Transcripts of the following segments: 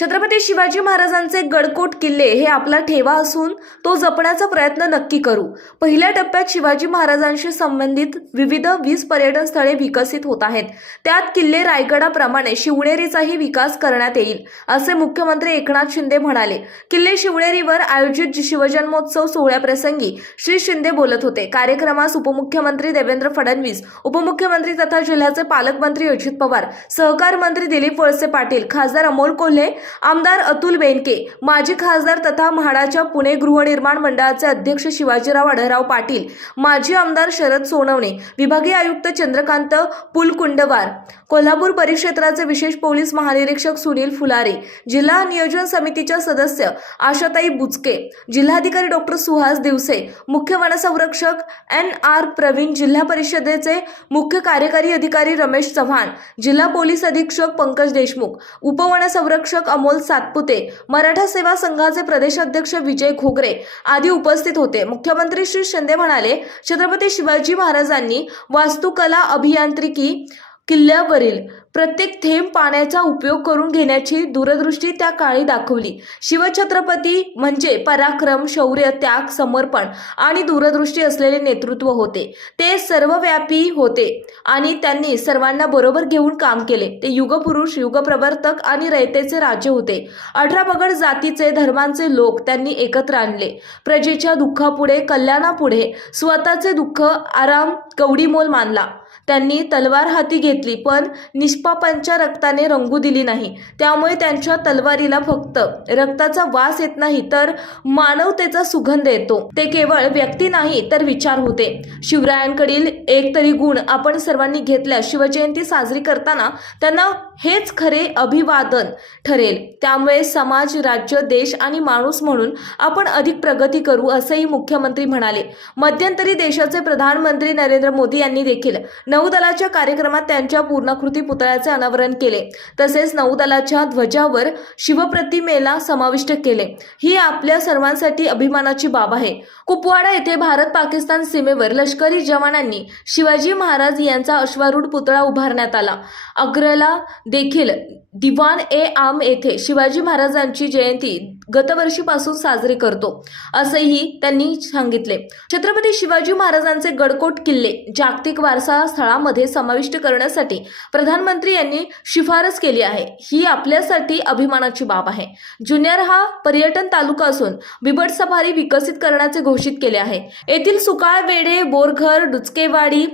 छत्रपती शिवाजी महाराजांचे गडकोट किल्ले हे आपला ठेवा असून तो जपण्याचा प्रयत्न नक्की करू. पहिल्या टप्प्यात शिवाजी महाराजांशी संबंधित विविध वीस पर्यटन स्थळे विकसित होत आहेत. त्यात किल्ले रायगडाप्रमाणे शिवनेरीचाही विकास करण्यात येईल असे मुख्यमंत्री एकनाथ शिंदे म्हणाले. किल्ले शिवनेरीवर आयोजित शिवजन्मोत्सव सोहळ्याप्रसंगी श्री शिंदे बोलत होते. कार्यक्रमास उपमुख्यमंत्री देवेंद्र फडणवीस उपमुख्यमंत्री तथा जिल्ह्याचे पालकमंत्री अजित पवार सहकार मंत्री दिलीप वळसे पाटील खासदार अमोल कोल्हे आमदार अतुल बेनके माजी खासदार तथा म्हाडाच्या पुणे गृहनिर्माण मंडळाचे अध्यक्ष शिवाजीराव आढळराव पाटील माजी आमदार शरद सोनवणे विभागीय आयुक्त चंद्रकांत पुलकुंडवार कोल्हापूर परिक्षेत्राचे विशेष पोलीस महानिरीक्षक सुनील फुलारे जिल्हा नियोजन समितीच्या सदस्य आशाताई बुचके जिल्हाधिकारी डॉक्टर सुहास दिवसे मुख्य वनसंरक्षक एन आर प्रवीण जिल्हा परिषदेचे मुख्य कार्यकारी अधिकारी रमेश चव्हाण जिल्हा पोलीस अधीक्षक पंकज देशमुख उपवनसंरक्षक अमोल सातपुते मराठा सेवा संघाचे प्रदेशाध्यक्ष विजय घोगरे आदी उपस्थित होते. मुख्यमंत्री श्री शिंदे म्हणाले छत्रपती शिवाजी महाराजांनी वास्तुकला अभियांत्रिकी किल्ल्यावरील प्रत्येक थेंब पाण्याचा उपयोग करून घेण्याची दूरदृष्टी त्या काळी दाखवली. शिवछत्रपती म्हणजे पराक्रम शौर्य त्याग समर्पण आणि दूरदृष्टी असलेले नेतृत्व होते. ते सर्वव्यापी होते आणि त्यांनी सर्वांना बरोबर घेऊन काम केले. ते युगपुरुष युगप्रवर्तक आणि रयतेचे राज्य होते. अठरा पगड जातीचे धर्मांचे लोक त्यांनी एकत्र आणले. प्रजेच्या दुःखापुढे कल्याणापुढे स्वतःचे दुःख आराम कवडीमोल मानला. त्यांनी तलवार हाती घेतली पण निष्पापांच्या रक्ताने रंगू दिली नाही. त्यामुळे त्यांच्या तलवारीला फक्त रक्ताचा वास येत नाही तर मानवतेचा सुगंध येतो. ते केवळ व्यक्ती नाही तर विचार होते. शिवरायांकडील एक तरी गुण आपण सर्वांनी घेतल्यास शिवजयंती साजरी करताना त्यांना हेच खरे अभिवादन ठरेल. त्यामुळे समाज राज्य देश आणि माणूस म्हणून आपण अधिक प्रगती करू असंही मुख्यमंत्री म्हणाले. मध्यंतरी देशाचे प्रधानमंत्री नरेंद्र मोदी यांनी देखील नौदलाच्या कार्यक्रमात त्यांच्या पूर्णाकृती पुतळ्याचे अनावरण केले. तसेच नौदलाच्या ध्वजावर शिवप्रतिमेला समाविष्ट केले. ही आपल्या सर्वांसाठी अभिमानाची बाब आहे. कुपवाडा येथे भारत पाकिस्तान सीमेवर लष्करी जवानांनी शिवाजी महाराज यांचा अश्वारूढ पुतळा उभारण्यात आला. अग्रला देखील दिवाण ए आम येथे शिवाजी महाराजांची जयंती गतवर्षीपासून साजरी करतो. असेही त्यांनी सांगितले. छत्रपती शिवाजी महाराजांचे गडकोट किल्ले जागतिक वारसा स्थळामध्ये समाविष्ट करण्यासाठी प्रधानमंत्री यांनी शिफारस केली आहे. ही आपल्यासाठी अभिमानाची बाब आहे. जुन्नर हा पर्यटन तालुका असून बिबट सफारी विकसित करण्याचे घोषित केले आहे. येथील सुकाळ वेढे बोरघर डुचकेवाडी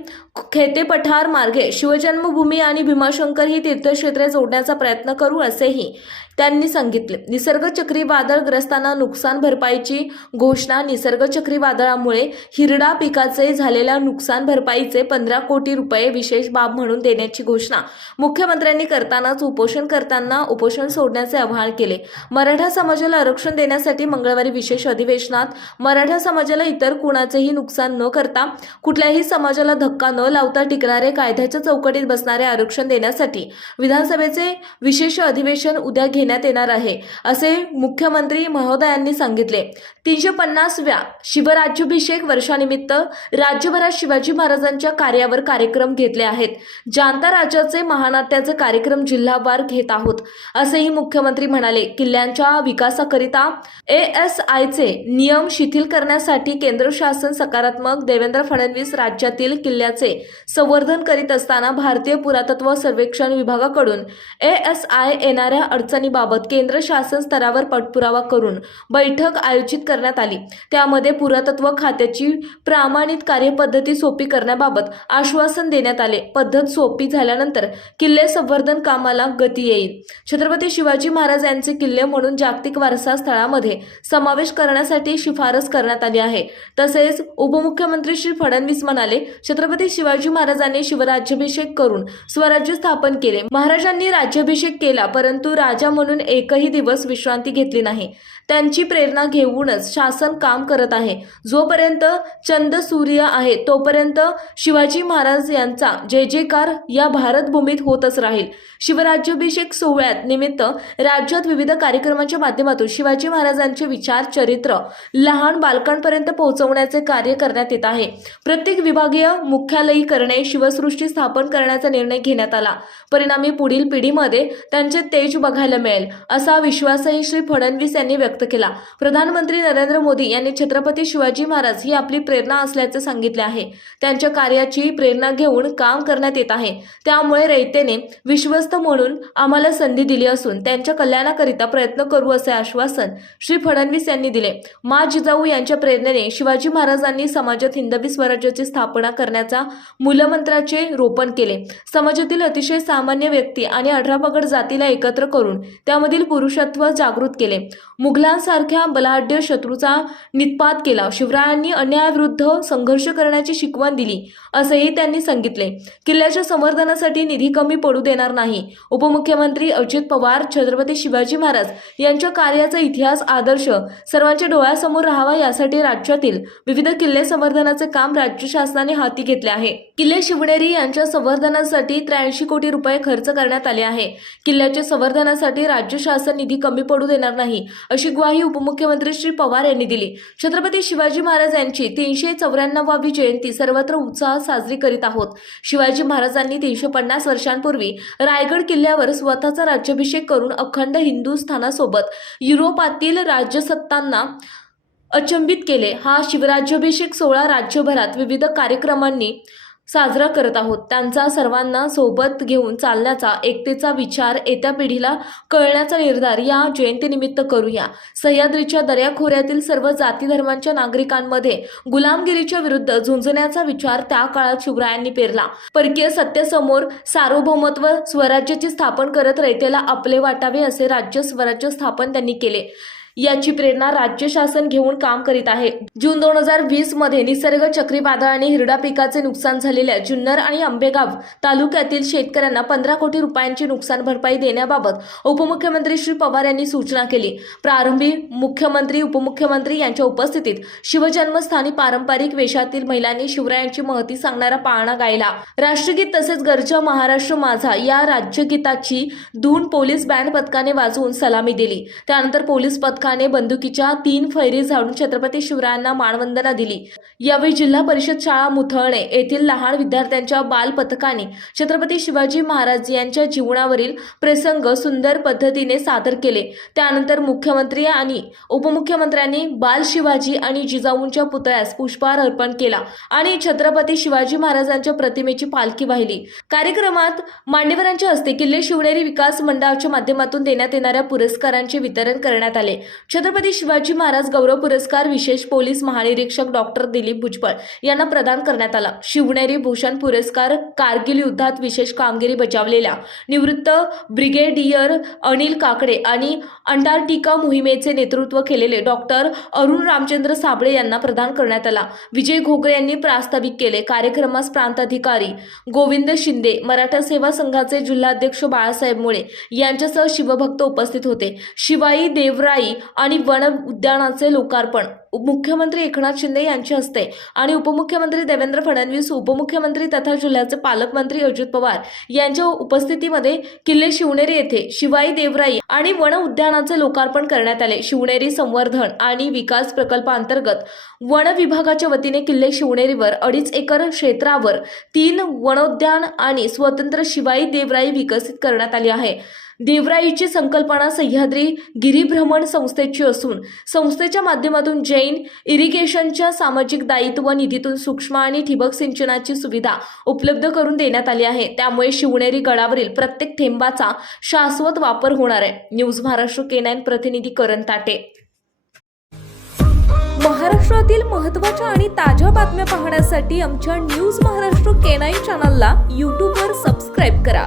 खेते पठार मार्गे शिवजन्मभूमी आणि भीमाशंकर ही तीर्थक्षेत्रे जोडण्याचा प्रयत्न करू असेही त्यांनी सांगितले. निसर्ग चक्रीवादळग्रस्तांना नुकसान भरपाईची घोषणा निसर्ग चक्रीवादळामुळे हिरडा पिकाचे झालेल्या नुकसान भरपाईचे पंधरा कोटी रुपये विशेष बाब म्हणून देण्याची घोषणा मुख्यमंत्र्यांनी करतानाच उपोषण करताना उपोषण सोडण्याचे आवाहन केले. मराठा समाजाला आरक्षण देण्यासाठी मंगळवारी विशेष अधिवेशनात मराठा समाजाला इतर कुणाचेही नुकसान न करता कुठल्याही समाजाला धक्का न लावता टिकणारे कायद्याच्या चौकटीत बसणारे आरक्षण देण्यासाठी विधानसभेचे विशेष अधिवेशन उद्या घेण्यात येणार आहे असे मुख्यमंत्री महोदयांनी सांगितले. तीनशे पन्नासव्या शिवराज्याभिषेक वर्षानिमित्त राज्यभरात शिवाजी महाराजांच्या कार्यावर कार्यक्रम घेतले आहेत. जाणता राज्याचे महानाट्याचे कार्यक्रम जिल्हावार घेत आहोत. असेही मुख्यमंत्री म्हणाले किल्ल्यांच्या विकासाकरिता ए एस आयचे नियम शिथिल करण्यासाठी केंद्र शासन सकारात्मक देवेंद्र फडणवीस राज्यातील किल्ल्याचे संवर्धन करीत असताना भारतीय पुरातत्व सर्वेक्षण विभागाकडून ए एस आय येणाऱ्या अडचणीबाबत केंद्र शासन स्तरावर पाठपुरावा करून बैठक आयोजित कर करण्यात आली. त्यामध्ये पुरातत्व खात्याची प्रामाणित कार्यपद्धती सोपी करण्याबाबत आश्वासन देण्यात आले. पद्धत सोपी झाल्यानंतर किल्ले संवर्धन कामाला गती येईल. छत्रपती शिवाजी महाराज यांचे किल्ले म्हणून जागतिक वारसा स्थळामध्ये समावेश करण्यासाठी शिफारस करण्यात आली आहे. तसेच उपमुख्यमंत्री श्री फडणवीस म्हणाले छत्रपती शिवाजी महाराजांनी शिवराज्याभिषेक करून स्वराज्य स्थापन केले. महाराजांनी राज्याभिषेक केला परंतु राजा म्हणून एकही दिवस विश्रांती घेतली नाही. त्यांची प्रेरणा घेऊनच शासन काम करत आहे. जोपर्यंत चंद सूर्य आहे तोपर्यंत शिवाजी महाराज यांचा जय जयकार या भारतभूमीत होतच राहील. शिवराज्याभिषेक सोहळ्यात निमित्त राज्यात विविध कार्यक्रमांच्या माध्यमातून शिवाजी महाराजांचे विचार चरित्र लहान बालकांपर्यंत पोहोचवण्याचे कार्य करण्यात येत आहे. प्रत्येक विभागीय मुख्यालयी करणे शिवसृष्टी स्थापन करण्याचा निर्णय घेण्यात आला. परिणामी पुढील पिढीमध्ये त्यांचे तेज बघायला मिळेल असा विश्वासही श्री फडणवीस यांनी व्यक्त केला. प्रधानमंत्री नरेंद्र मोदी यांनी छत्रपती शिवाजी महाराज ही आपली प्रेरणा असल्याचे सांगितले आहे. त्यांच्या कार्याची प्रेरणा घेऊन काम करण्यात येत आहे. त्यामुळे रयतेने विश्वस्त म्हणून आम्हाला संधी दिली असून त्यांच्या कल्याणाकरिता प्रयत्न करू असे आश्वासन श्री फडणवीस यांनी दिले. मा जिजाऊ यांच्या प्रेरणेने शिवाजी महाराजांनी समाजात हिंदवी स्वराज्याची स्थापना करण्याचा मूलमंत्राचे रोपण केले. समाजातील अतिशय सामान्य व्यक्ती आणि अठरा पगड जातीला एकत्र करून त्यामधील पुरुषत्व जागृत केले. मुघलांसारख्या बलाढ्य शत्रूचा नितपात केला. शिवरायांनी अन्यायाविरुद्ध संघर्ष करण्याची शिकवण दिली असेही त्यांनी सांगितले. किल्ल्याच्या संवर्धनासाठी निधी कमी पडू देणार नाही. उपमुख्यमंत्री अजित पवार छत्रपती शिवाजी महाराज यांच्या कार्याचा इतिहास आदर्श सर्वांच्या डोळ्यासमोर राहावा यासाठी राज्यातील विविध किल्ले संवर्धनाचे काम राज्य शासनाने हाती घेतले आहे. किल्ले शिवनेरी यांच्या संवर्धनासाठी त्र्याऐंशी कोटी रुपये खर्च करण्यात आले आहे. किल्ल्याच्या संवर्धनासाठी राज्य शासन निधी कमी पडू देणार नाही अशी ग्वाही उपमुख्यमंत्री श्री पवार पवार यांनी दिली. छत्रपती शिवाजी महाराज यांची तीनशे चौऱ्याण्णवावी जयंती सर्वत्र उत्साहात साजरी करीत आहोत. शिवाजी महाराजांनी तीनशे पन्नास वर्षांपूर्वी रायगड किल्ल्यावर स्वतःचा राज्याभिषेक करून अखंड हिंदुस्थानासोबत युरोपातील राज्यसत्तांना अचंबित केले. हा शिवराज्याभिषेक सोहळा राज्यभरात विविध कार्यक्रमांनी साजरा करत आहोत. त्यांचा सर्वांना सोबत घेऊन चालण्याचा एकतेचा विचार येत्या पिढीला कळण्याचा निर्धार या जयंतीनिमित्त करूया. सह्याद्रीच्या दर्याखोऱ्यातील सर्व जाती धर्मांच्या नागरिकांमध्ये गुलामगिरीच्या विरुद्ध झुंजण्याचा विचार त्या काळात शिवरायांनी पेरला. परकीय सत्तेसमोर सार्वभौमत्व स्वराज्याची स्थापन करत रयतेला आपले वाटावे असे राज्य स्वराज्य स्थापन त्यांनी केले. याची प्रेरणा राज्य शासन घेऊन काम करीत आहे. जून दोन हजार वीसमध्ये निसर्ग चक्रीवादळाने हिरडा पिकाचे नुकसान झालेल्या जुन्नर आणि आंबेगाव तालुक्यातील शेतकऱ्यांना पंधरा कोटी रुपयांची नुकसान भरपाई देण्याबाबत उपमुख्यमंत्री श्री पवार यांनी सूचना केली. प्रारंभी मुख्यमंत्री उपमुख्यमंत्री यांच्या उपस्थितीत शिवजन्मस्थानी पारंपरिक वेशातील महिलांनी शिवरायांची महती सांगणारा पाळणा गायला. राष्ट्रगीत तसेच गरजा महाराष्ट्र माझा या राज्यगीताची धून पोलीस बँड पथकाने वाजवून सलामी दिली. त्यानंतर पोलीस पथका पथकाने बंदुकीच्या तीन फैरी झाडून छत्रपती शिवरायांना मानवंदना दिली. यावेळी जिल्हा परिषद शाळा मुथळणे येथील लहान विद्यार्थ्यांच्या बाल पथकाने छत्रपती शिवाजी महाराज यांच्या जीवनावरील प्रसंग सुंदर पद्धतीने सादर केले. त्यानंतर मुख्यमंत्री आणि उपमुख्यमंत्र्यांनी बाल शिवाजी आणि जिजाऊंच्या पुतळ्यास पुष्पहार अर्पण केला आणि छत्रपती शिवाजी महाराजांच्या प्रतिमेची पालखी वाहिली. कार्यक्रमात मान्यवरांच्या हस्ते किल्ले शिवनेरी विकास मंडळाच्या माध्यमातून देण्यात येणाऱ्या पुरस्कारांचे वितरण करण्यात आले. छत्रपती शिवाजी महाराज गौरव पुरस्कार विशेष पोलीस महानिरीक्षक डॉक्टर दिलीप भुजबळ यांना प्रदान करण्यात आला. शिवनेरी भूषण पुरस्कार कारगिल युद्धात विशेष कामगिरी बजावलेल्या निवृत्त ब्रिगेडियर अनिल काकडे आणि अंटार्क्टिका मोहिमेचे नेतृत्व केलेले डॉक्टर अरुण रामचंद्र साबळे यांना प्रदान करण्यात आला. विजय घोगरे यांनी प्रास्ताविक केले. कार्यक्रमास प्रांताधिकारी गोविंद शिंदे मराठा सेवा संघाचे जिल्हाध्यक्ष बाळासाहेब मुळे यांच्यासह शिवभक्त उपस्थित होते. शिवाई देवराई आणि वन उद्यानाचे लोकार्पण. मुख्यमंत्री एकनाथ शिंदे यांच्या हस्ते आणि उपमुख्यमंत्री देवेंद्र फडणवीस उपमुख्यमंत्री तथा जिल्ह्याचे पालकमंत्री अजित पवार यांच्या उपस्थितीमध्ये किल्ले शिवनेरी येथे शिवाई देवराई आणि वन उद्यानाचे लोकार्पण करण्यात आले. शिवनेरी संवर्धन आणि विकास प्रकल्पांतर्गत वन विभागाच्या वतीने किल्ले शिवनेरीवर अडीच एकर क्षेत्रावर तीन वनोद्यान आणि स्वतंत्र शिवाई देवराई विकसित करण्यात आली आहे. देवराईची संकल्पना सह्याद्री गिरिभ्रमण संस्थेची असून संस्थेच्या माध्यमातून जैन इरिगेशनच्या सामाजिक दायित्व निधीतून सूक्ष्म आणि ठिबक सिंचनाची सुविधा उपलब्ध करून देण्यात आली आहे. त्यामुळे शिवनेरी गडावरील प्रत्येक थेंबाचा शाश्वत वापर होणार आहे. न्यूज महाराष्ट्र केनाईन प्रतिनिधी करण ताटे. महाराष्ट्रातील महत्त्वाच्या आणि ताज्या बातम्या पाहण्यासाठी आमच्या न्यूज महाराष्ट्र केनाईन चॅनलला यूट्यूबवर सबस्क्राईब करा.